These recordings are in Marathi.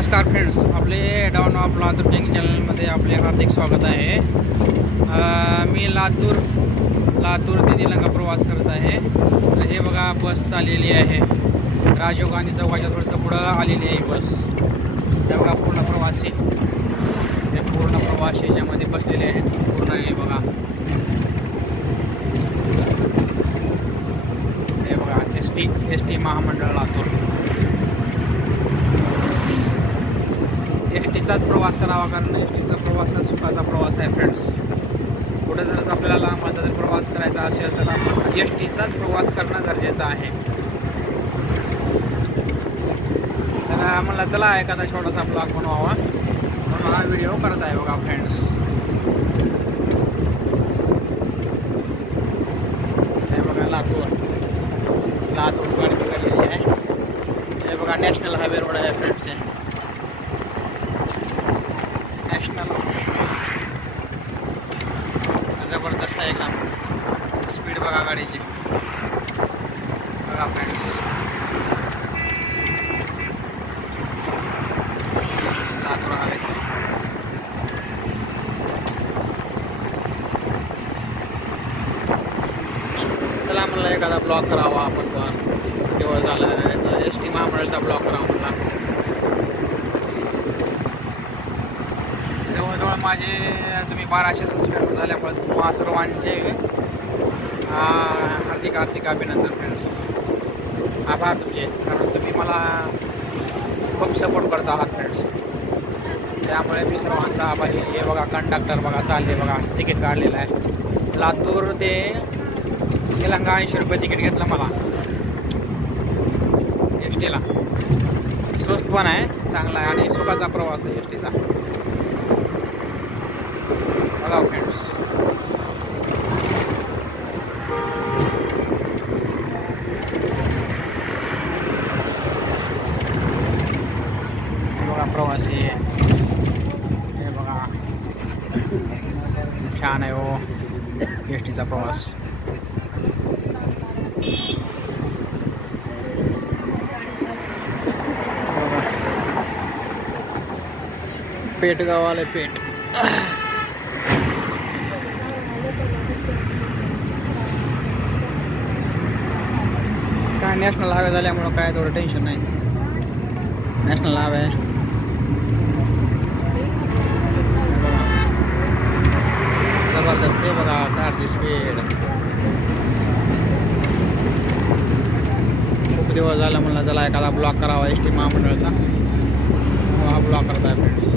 नमस्कार फ्रेंड्स, आपले डाऊन ऑफ लातूर गँग चॅनलमध्ये आपले हार्दिक स्वागत आहे। मी लातूर ते निलंगा प्रवास करत आहे। तर हे बघा बस आलेली आहे, राजीव गांधी चौकाच्या थोडंसं पुढं आलेली आहे बस। हे बघा पूर्ण प्रवासी, हे पूर्ण प्रवासी याच्यामध्ये बसलेले आहेत पूर्ण। हे बघा, हे बघा एस टी महामंडळ लातूर। एस टीचाच प्रवास करावा, कारण एस टीचा प्रवास हा सुखाचा प्रवास आहे फ्रेंड्स। पुढे जर आपल्याला लांब जर प्रवास करायचा असेल तर आपण एस टीचाच प्रवास करणं गरजेचं आहे। तर आम्हाला चला एखादा छोटासा ब्लॉग बनवावा म्हणून हा व्हिडिओ करत आहे बघा फ्रेंड्स। हे बघा लातूर गाडी निघालेली आहे। हे बघा नॅशनल हायवे रोड आहे फ्रेंड्स, जबरदस्त आहे एकदम। स्पीड बघा गाडीची, बघा फ्रेंड्स। लातूर आले, चला म्हणलं एखादा ब्लॉग करावा आपण पण। दिवस झाला एस टी महामंडळाचा ब्लॉग करावा म्हणला। जवळजवळ माझे तुम्ही 1200 सबस्क्रायबर झाल्यामुळे तुम्हा सर्वांचे हार्दिक अभिनंदन फ्रेंड्स। आभार तुमचे, कारण तुम्ही मला खूप सपोर्ट करत आहात फ्रेंड्स, त्यामुळे मी सर्वांचा आभारी। हे बघा कंडक्टर बघा चालले बघा, तिकीट काढलेलं आहे। लातूर ते निलंगा 80 रुपये तिकीट घेतलं मला एस टीला। स्वस्त पण आहे, चांगला आहे आणि सुखाचा प्रवास आहे एस टीचा। बघा फ्रेंड्स, हे बघा प्रवासी, हे बघा छान आहे हो एस टीचा प्रवास। पेटगाव आले पेट। काय नॅशनल हायवे झाल्यामुळं काय थोडं टेन्शन नाही। नॅशनल हायवे जबरदस्त आहे बघा, कारची स्पीड। खूप दिवस झाला म्हणलं चला एखादा ब्लॉक करावा एस टी महामंडळाचा, हा ब्लॉक करत आहे फ्रेंड्स।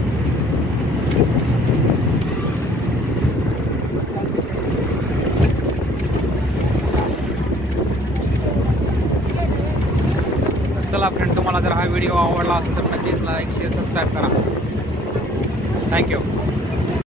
चला फ्रेंड, तुम्हाला जर हा व्हिडिओ आवडला असेल तर नक्कीच लाईक शेअर सबस्क्राईब करा। थँक्यू।